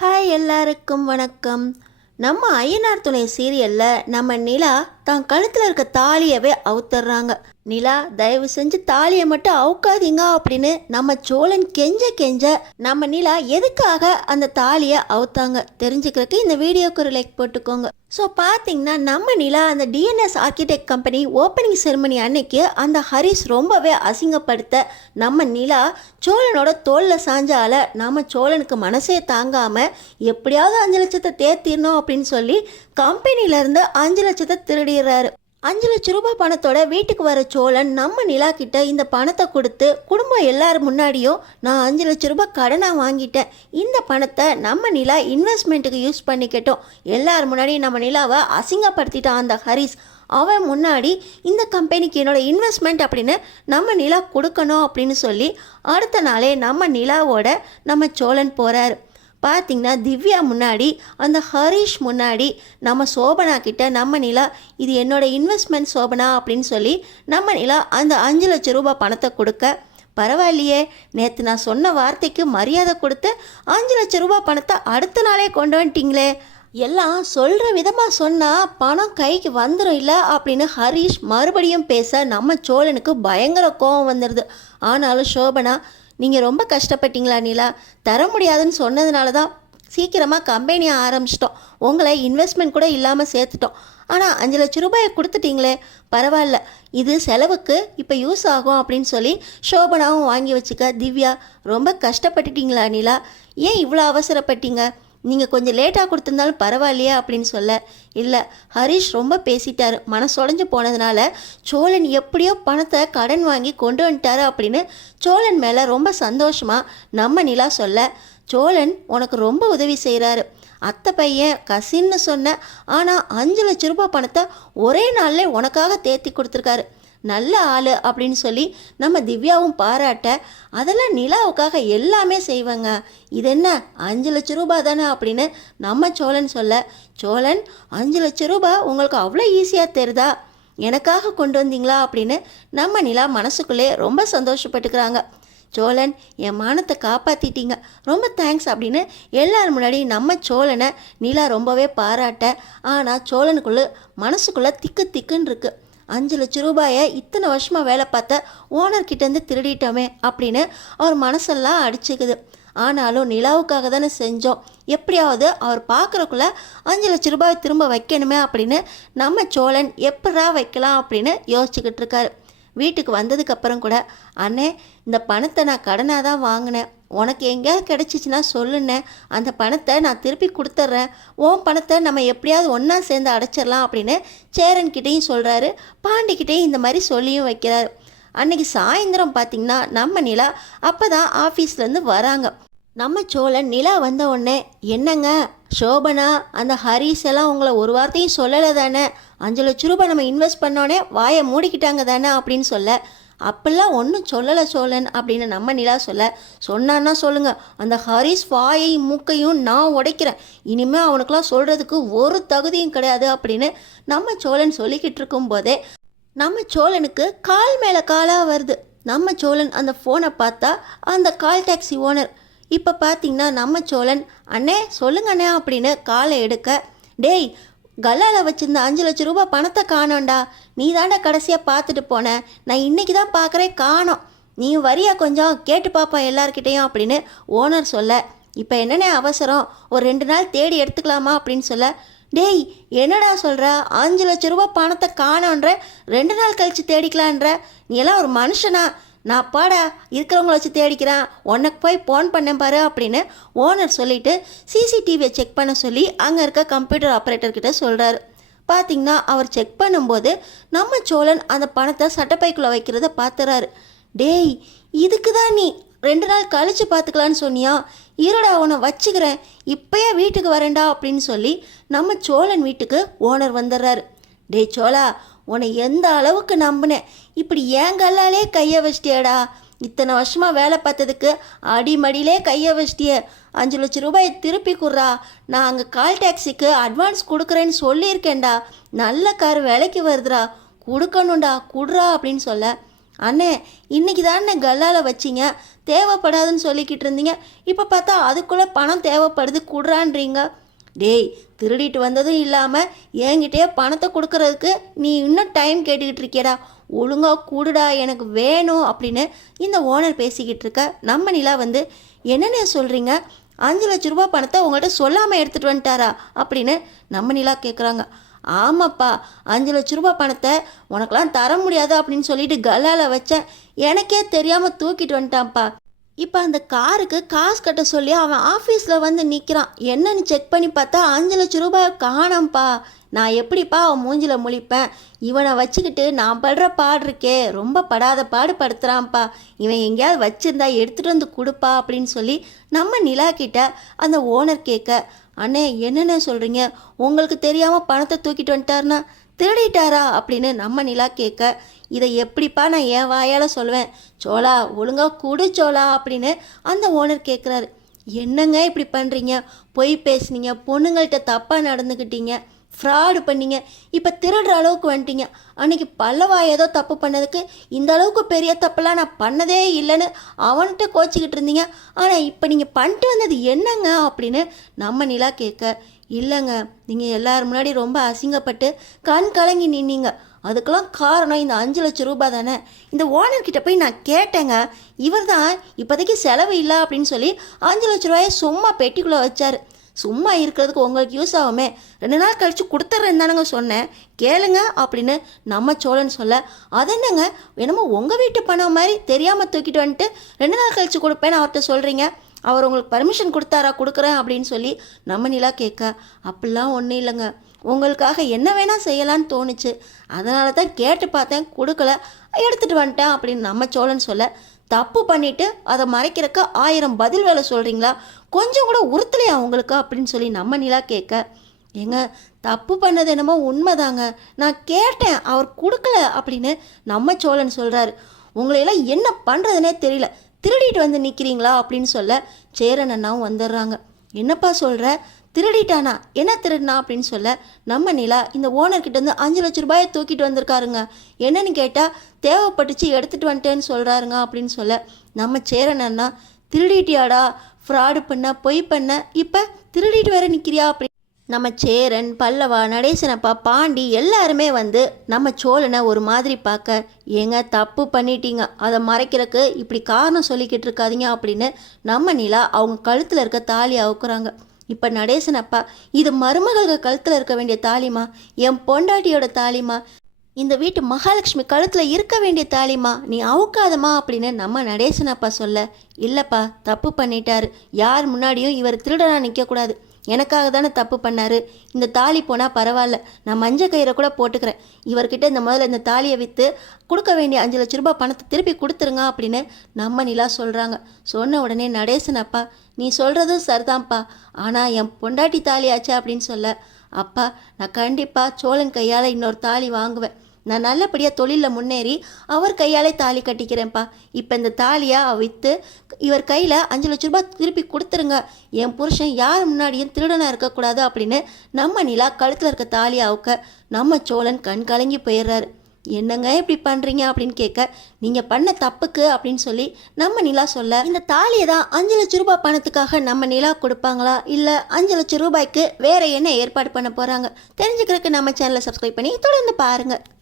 Hi எல்லாருக்கும் வணக்கம். நம்ம ஐயனார் துணை சீரியலில் நம்ம நிலா தான் கழுத்தில் இருக்க தாலியவே அவுத்துறாங்க. நிலா தயவு செஞ்சு தாலியை மட்டும் அவுக்காதீங்க அப்படின்னு நம்ம சோழன் கெஞ்ச கெஞ்ச நம்ம நிலா எதுக்காக அந்த தாலியை அவுத்தாங்க தெரிஞ்சுக்கிறதுக்கு இந்த வீடியோக்கு ஒரு லைக் போட்டுக்கோங்க. ஸோ பார்த்தீங்கன்னா நம்ம நிலா அந்த DNS architect company opening ceremony அன்னைக்கு அந்த ஹரிஷ் ரொம்பவே அசிங்கப்படுத்த நம்ம நிலா சோழனோட தோளில் சாஞ்சால நம்ம சோழனுக்கு மனசே தாங்காமல் எப்படியாவது 5 லட்சத்தை தேர்த்திடணும் அப்படின்னு சொல்லி கம்பெனிலேருந்து 5 லட்சத்தை திருடிடுறாரு. 5 லட்சம் ரூபாய் பணத்தோட வீட்டுக்கு வர சோழன் நம்ம நிலா கிட்ட இந்த பணத்தை கொடுத்து குடும்பம் எல்லாரும் முன்னாடியும் நான் 5 லட்சம் ரூபாய் கடனாக வாங்கிட்டேன், இந்த பணத்தை நம்ம நிலா இன்வெஸ்ட்மெண்ட்டுக்கு யூஸ் பண்ணிக்கட்டும், எல்லாரும் முன்னாடி நம்ம நிலாவை அசிங்கப்படுத்திட்டான் அந்த ஹரிஷ், அவன் முன்னாடி இந்த கம்பெனிக்கு என்னோட இன்வெஸ்ட்மெண்ட் அப்படின்னு நம்ம நிலா கொடுக்கணும் அப்படின்னு சொல்லி அடுத்த நாளே நம்ம நிலாவோட நம்ம சோழன் போகிறாரு. பார்த்திங்கன்னா திவ்யா முன்னாடி அந்த ஹரிஷ் முன்னாடி நம்ம சோபனா கிட்ட நம்ம நிலா இது என்னோட இன்வெஸ்ட்மெண்ட் சோபனா அப்படின்னு சொல்லி நம்ம நிலா அந்த 5 லட்சம் ரூபாய் பணத்தை கொடுக்க, பரவாயில்லையே நேற்று நான் சொன்ன வார்த்தைக்கு மரியாதை கொடுத்து 5 லட்சம் ரூபாய் பணத்தை அடுத்த நாளே கொண்டு வந்துட்டீங்களே, எல்லாம் சொல்கிற விதமாக சொன்னால் பணம் கைக்கு வந்துடும் இல்லை அப்படின்னு ஹரிஷ் மறுபடியும் பேச நம்ம சோழனுக்கு பயங்கர கோபம் வந்துடுது. ஆனாலும் சோபனா நீங்கள் ரொம்ப கஷ்டப்பட்டீங்களா நிலா, தர முடியாதுன்னு சொன்னதுனால தான் சீக்கிரமாக கம்பெனியை ஆரம்பிச்சிட்டோம், உங்களை இன்வெஸ்ட்மெண்ட் கூட இல்லாமல் சேர்த்துட்டோம், ஆனால் 5 லட்சம் ரூபாயை கொடுத்துட்டீங்களே பரவாயில்ல, இது செலவுக்கு இப்போ யூஸ் ஆகும் அப்படின்னு சொல்லி சோபனாவும் வாங்கி வச்சுக்க. திவ்யா ரொம்ப கஷ்டப்பட்டுட்டீங்களா நிலா, ஏன் இவ்வளோ அவசரப்பட்டீங்க, நீங்கள் கொஞ்சம் லேட்டாக கொடுத்துருந்தாலும் பரவாயில்லையா அப்படின்னு சொல்ல, இல்லை ஹரிஷ் ரொம்ப பேசிட்டார், மனசொடைஞ்சு போனதுனால சோழன் எப்படியோ பணத்தை கடன் வாங்கி கொண்டு வந்துட்டாரு அப்படின்னு சோழன் மேலே ரொம்ப சந்தோஷமாக நம்ம நிலா சொல்ல, சோழன் உனக்கு ரொம்ப உதவி செய்கிறாரு, அத்தை பையன் கசின்னு சொன்ன, ஆனால் 5 லட்சம் ரூபாய் பணத்தை ஒரே நாளில் உனக்காக தேர்த்தி கொடுத்துருக்காரு, நல்ல ஆள் அப்படின்னு சொல்லி நம்ம திவ்யாவும் பாராட்ட, அதெல்லாம் நிலாவுக்காக எல்லாமே செய்வாங்க, இது என்ன 5 லட்சம் ரூபாய் தானே அப்படின்னு நம்ம சோழன் சொல்ல, சோழன் 5 லட்சம் ரூபாய் உங்களுக்கு அவ்வளோ ஈஸியாக தெரியுதா, எனக்காக கொண்டு வந்தீங்களா அப்படின்னு நம்ம நிலா மனசுக்குள்ளே ரொம்ப சந்தோஷப்பட்டுக்கிறாங்க. சோழன் என் மானத்தை காப்பாற்றிட்டீங்க, ரொம்ப தேங்க்ஸ் அப்படின்னு எல்லாரும் முன்னாடி நம்ம சோழனை நிலா ரொம்பவே பாராட்ட, ஆனால் சோழனுக்குள்ளே மனசுக்குள்ளே திக்கு திக்குன்னு இருக்குது, 5 லட்சம் ரூபாயை இத்தனை வருஷமாக வேலை பார்த்த ஓனர்கிட்டேருந்து திருடிட்டோமே அப்படின்னு அவர் மனசெல்லாம் அடிச்சுக்குது. ஆனாலும் நிலாவுக்காக தானே செஞ்சோம், எப்படியாவது அவர் பார்க்குறக்குள்ளே 5 லட்சம் ரூபாய் திரும்ப வைக்கணுமே அப்படின்னு நம்ம சோழன் எப்படா வைக்கலாம் அப்படின்னு யோசிச்சுக்கிட்டு இருக்காரு. வீட்டுக்கு வந்ததுக்கப்புறம் கூட, அண்ணே இந்த பணத்தை நான் கடனாக தான் வாங்கினேன், உனக்கு எங்கேயாவது கிடச்சிச்சின்னா சொல்லுண்ணே, அந்த பணத்தை நான் திருப்பி கொடுத்துட்றேன், உன் பணத்தை நம்ம எப்படியாவது ஒன்றா சேர்ந்து அடைச்சிடலாம் அப்படின்னு சேரன்கிட்டையும் சொல்கிறாரு, பாண்டிக்கிட்டேயும் இந்த மாதிரி சொல்லியும் வைக்கிறாரு. அன்றைக்கி சாயந்தரம் பார்த்திங்கன்னா நம்ம நிலா அப்போ தான் ஆஃபீஸ்லேருந்து வராங்க. நம்ம சோழன் நிலா வந்த உடனே, என்னங்க சோபனா அந்த ஹரிஷ் எல்லாம் உங்களை ஒரு வார்த்தையும் சொல்லலை தானே, 5 லட்சம் ரூபாய் நம்ம இன்வெஸ்ட் பண்ணோடனே வாயை மூடிக்கிட்டாங்க தானே அப்படின்னு சொல்ல, அப்பெல்லாம் ஒன்றும் சொல்லலை சோழன் அப்படின்னு நம்ம நிலா சொல்ல, சொன்னான்னா சொல்லுங்கள், அந்த ஹரிஷ் வாயையும் மூக்கையும் நான் உடைக்கிறேன், இனிமேல் அவனுக்கெல்லாம் சொல்கிறதுக்கு ஒரு தகுதியும் கிடையாது அப்படின்னு நம்ம சோழன் சொல்லிக்கிட்டு இருக்கும்போதே நம்ம சோழனுக்கு கால் மேலே காலாக வருது. நம்ம சோழன் அந்த ஃபோனை பார்த்தா அந்த கால் டாக்ஸி ஓனர். இப்போ பார்த்தீங்கன்னா நம்ம சோழன், அண்ணே சொல்லுங்க அண்ணே அப்படின்னு காலை எடுக்க, டேய் கல்லால் வச்சுருந்த 5 லட்சம் ரூபாய் பணத்தை காணோண்டா, நீ தாண்டா கடைசியாக பார்த்துட்டு போனேன், நான் இன்றைக்கி தான் பார்க்குறேன் காணோம், நீ வரியா கொஞ்சம் கேட்டு பார்ப்பா எல்லார்கிட்டையும் அப்படின்னு ஓனர் சொல்ல, இப்போ என்னென்ன அவசரம், ஒரு 2 நாள் தேடி எடுத்துக்கலாமா அப்படின்னு சொல்ல, டேய் என்னடா சொல்கிற, 5 லட்சம் ரூபாய் பணத்தை காணோன்ற, 2 நாள் கழித்து தேடிக்கலான்ற, நீ எல்லாம் ஒரு மனுஷனா, நான் பாடா இருக்கிறவங்கள வச்சு தேடிக்கிறேன், உனக்கு போய் ஃபோன் பண்ணேன் பாரு அப்படின்னு ஓனர் சொல்லிவிட்டு சிசிடிவியை செக் பண்ண சொல்லி அங்கே இருக்க கம்ப்யூட்டர் ஆப்ரேட்டர்கிட்ட சொல்கிறாரு. பார்த்திங்கன்னா அவர் செக் பண்ணும்போது நம்ம சோழன் அந்த பணத்தை சட்டப்பைக்குள்ளே வைக்கிறத பார்த்துறாரு. டேய் இதுக்கு தான் நீ 2 நாள் கழித்து பார்த்துக்கலான்னு சொன்னியா, ஈரோடா உன்னை வச்சுக்கிறேன், இப்போயே வீட்டுக்கு வரேன்டா அப்படின்னு சொல்லி நம்ம சோழன் வீட்டுக்கு ஓனர் வந்துடுறாரு. டேய் சோழா உன்னை எந்த அளவுக்கு நம்பினேன், இப்படி ஏன் கல்லாலே கையை வச்சிட்டியடா, இத்தனை வருஷமாக வேலை பார்த்ததுக்கு அடிமடியிலே கையை வச்சிட்டிய, 5 லட்சம் ரூபாயை திருப்பி குடுறா, நான் அங்கே கால் டாக்ஸிக்கு அட்வான்ஸ் கொடுக்குறேன்னு சொல்லியிருக்கேன்டா, நல்ல கார் விலைக்கு வருதுடா, கொடுக்கணும்டா குடுறா அப்படின்னு சொல்ல, அண்ணே இன்னைக்கு தானே கல்லால் வச்சிங்க, தேவைப்படாதுன்னு சொல்லிக்கிட்டு இருந்தீங்க, இப்போ பார்த்தா அதுக்குள்ளே பணம் தேவைப்படுது குடுறான்றீங்க. டேய், திருடிட்டு வந்ததும் இல்லாமல் என்கிட்டயே பணத்தை கொடுக்கறதுக்கு நீ இன்னும் டைம் கேட்டுக்கிட்டு இருக்கியடா, ஒழுங்காக கூடுடா எனக்கு வேணும் அப்படின்னு இந்த ஓனர் பேசிக்கிட்டு இருக்க. நம்ம நிலா வந்து என்னென்ன சொல்கிறீங்க, 5 லட்ச ரூபா பணத்தை உங்கள்கிட்ட சொல்லாமல் எடுத்துகிட்டு வந்துட்டாரா அப்படின்னு நம்ம நிலா கேட்குறாங்க. ஆமாப்பா, 5 லட்ச ரூபா பணத்தை உனக்கெல்லாம் தர முடியாது அப்படின்னு சொல்லிட்டு கல்லால் வச்சேன், எனக்கே தெரியாமல் தூக்கிட்டு வந்துட்டான்ப்பா. இப்போ அந்த காருக்கு காசு கட்ட சொல்லி அவன் ஆஃபீஸில் வந்து நிற்கிறான். என்னன்னு செக் பண்ணி பார்த்தா 5 லட்ச ரூபாய் காணோம்ப்பா. நான் எப்படிப்பா அவன் மூஞ்சில் முழிப்பேன்? இவனை வச்சுக்கிட்டு நான் படுற பாடு இருக்கே, ரொம்ப படாத பாடு படுத்துகிறான்ப்பா. இவன் எங்கேயாவது வச்சுருந்தா எடுத்துகிட்டு வந்து கொடுப்பா அப்படின்னு சொல்லி நம்ம நிலா கிட்ட அந்த ஓனர் கேட்க, அண்ணே என்னென்ன சொல்கிறீங்க, உங்களுக்கு தெரியாமல் பணத்தை தூக்கிட்டு வந்துட்டாருனா திருடிட்டாரா அப்படின்னு நம்ம நிலா கேட்க, இதை எப்படிப்பா நான் என் வாயால் சொல்லுவேன், சோலா ஒழுங்காக குடு சோலா அப்படின்னு அந்த ஓனர் கேட்குறாரு. என்னங்க இப்படி பண்ணுறீங்க, பொய் பேசுனீங்க, பொண்ணுங்கள்கிட்ட தப்பாக நடந்துக்கிட்டீங்க, ஃப்ராடு பண்ணீங்க, இப்போ திருடுற அளவுக்கு வந்துட்டீங்க. அன்றைக்கி பல்லவா ஏதோ தப்பு பண்ணதுக்கு இந்த அளவுக்கு பெரிய தப்பெல்லாம் நான் பண்ணதே இல்லைன்னு அவன்கிட்ட கோச்சிக்கிட்டு இருந்தீங்க, ஆனால் இப்போ நீங்கள் பண்ணிட்டு வந்தது என்னங்க அப்படின்னு நம்ம நிலா கேட்க, இல்லைங்க நீங்கள் எல்லோரும் முன்னாடி ரொம்ப அசிங்கப்பட்டு கண் கலங்கி நின்னீங்க, அதுக்கெல்லாம் காரணம் இந்த 5 லட்ச ரூபா தானே. இந்த ஓனர்கிட்ட போய் நான் கேட்டேங்க, இவர் தான் இப்போதைக்கு செலவு இல்லை அப்படின்னு சொல்லி 5 லட்ச ரூபாயை சும்மா பெட்டிக்குள்ளே வச்சார். சும்மா இருக்கிறதுக்கு உங்களுக்கு யூஸ் ஆகுமே, 2 நாள் கழித்து கொடுத்துட்றேன்னு தானங்க சொன்னேன், கேளுங்க அப்படின்னு நம்ம சோழன் சொல்ல, அது என்னங்க என்னமோ உங்கள் வீட்டு பணம் மாதிரி தெரியாமல் தூக்கிட்டு வந்துட்டு 2 நாள் கழித்து கொடுப்பேன்னு அவர்கிட்ட சொல்கிறீங்க, அவர் உங்களுக்கு பர்மிஷன் கொடுத்தாரா கொடுக்குறேன் அப்படின்னு சொல்லி நம்ம நிலா கேட்க, அப்படிலாம் ஒன்றும் இல்லைங்க, உங்களுக்காக என்ன வேணால் செய்யலான்னு தோணுச்சு, அதனால தான் கேட்டு பார்த்தேன், கொடுக்கல, எடுத்துகிட்டு வந்துட்டேன் அப்படின்னு நம்ம சோழன் சொல்ல, தப்பு பண்ணிவிட்டு அதை மறைக்கிறக்க 1000 பதில் வேலை சொல்கிறீங்களா, கொஞ்சம் கூட உறுத்தலையா உங்களுக்கு அப்படின்னு சொல்லி நம்ம நிலா கேட்க, ஏங்க தப்பு பண்ணது என்னமோ உண்மைதாங்க, நான் கேட்டேன் அவர் கொடுக்கல அப்படின்னு நம்ம சோழன் சொல்கிறாரு. உங்களையெல்லாம் என்ன பண்ணுறதுனே தெரியல, திருடிட்டு வந்து நிற்கிறீங்களா அப்படின்னு சொல்ல சேரன் அண்ணாவும் வந்துடுறாங்க. என்னப்பா சொல்கிற, திருடிட்டானா, என்ன திருடினா அப்படின்னு சொல்ல நம்ம நிலா இந்த ஓனர்கிட்டேருந்து 5 லட்ச ரூபாயை தூக்கிட்டு வந்திருக்காருங்க, என்னன்னு கேட்டால் தேவைப்பட்டுச்சு எடுத்துகிட்டு வந்துட்டேன்னு சொல்கிறாருங்க அப்படின்னு சொல்ல நம்ம சேரன் அண்ணா, திருடிட்டியாடா, ஃப்ராடு பண்ண, பொய் பண்ண, இப்போ திருடிட்டு வேற நிற்கிறியா அப்படி நம்ம சேரன், பல்லவா, நடேசனப்பா, பாண்டி எல்லாருமே வந்து நம்ம சோழனை ஒரு மாதிரி பார்க்க, ஏங்க தப்பு பண்ணிட்டீங்க, அதை மறைக்கிறதுக்கு இப்படி காரணம் சொல்லிக்கிட்டு இருக்காதீங்க அப்படின்னு நம்ம நிலா அவங்க கழுத்தில் இருக்க தாலி அவுக்குறாங்க. இப்போ நடேசனப்பா, இது மருமகள் கழுத்தில் இருக்க வேண்டிய தாலிமா, என் பொண்டாட்டியோட தாலிமா, இந்த வீட்டு மகாலட்சுமி கழுத்தில் இருக்க வேண்டிய தாலிமா, நீ அவுக்காதமா அப்படின்னு நம்ம நடேசனப்பா சொல்ல, இல்லைப்பா தப்பு பண்ணிட்டாரு, யார் முன்னாடியும் இவர் திருடனா நிற்கக்கூடாது, எனக்காக தானே தப்பு பண்ணார், இந்த தாலி போனால் பரவாயில்ல, நான் மஞ்சள் கயிறை கூட போட்டுக்கிறேன், இவர்கிட்ட முதல்ல இந்த தாலியை விற்று கொடுக்க வேண்டிய 5 லட்ச ரூபா பணத்தை திருப்பி கொடுத்துருங்க அப்படின்னு நம்ம நிலா சொல்கிறாங்க. சொன்ன உடனே நடேசனப்பா, நீ சொல்கிறதும் சரிதான்ப்பா, ஆனால் என் பொண்டாட்டி தாலி ஆச்சா அப்படின்னு சொல்ல, அப்பா நான் கண்டிப்பாக சோழன் கையால் இன்னொரு தாலி வாங்குவேன், நான் நல்லபடியாக தொழிலில் முன்னேறி அவர் கையாலே தாலி கட்டிக்கிறேன்ப்பா, இப்போ இந்த தாலியை விற்று இவர் கையில் 5 லட்ச ரூபா திருப்பி கொடுத்துருங்க, என் புருஷன் யார் முன்னாடியும் திருடனாக இருக்கக்கூடாது அப்படின்னு நம்ம நிலா கழுத்தில் இருக்க தாலியை அவுக்க நம்ம சோழன் கண் கலங்கி போயிடுறாரு. என்னங்க இப்படி பண்ணுறீங்க அப்படின்னு கேட்க, நீங்கள் பண்ண தப்புக்கு அப்படின்னு சொல்லி நம்ம நிலா சொல்ல, இந்த தாலியை தான் 5 லட்ச ரூபா பணத்துக்காக நம்ம நிலா கொடுப்பாங்களா, இல்லை 5 லட்ச ரூபாய்க்கு வேறு என்ன ஏற்பாடு பண்ண போகிறாங்க தெரிஞ்சுக்கிறதுக்கு நம்ம சேனலை சப்ஸ்கிரைப் பண்ணி தொடர்ந்து பாருங்கள்.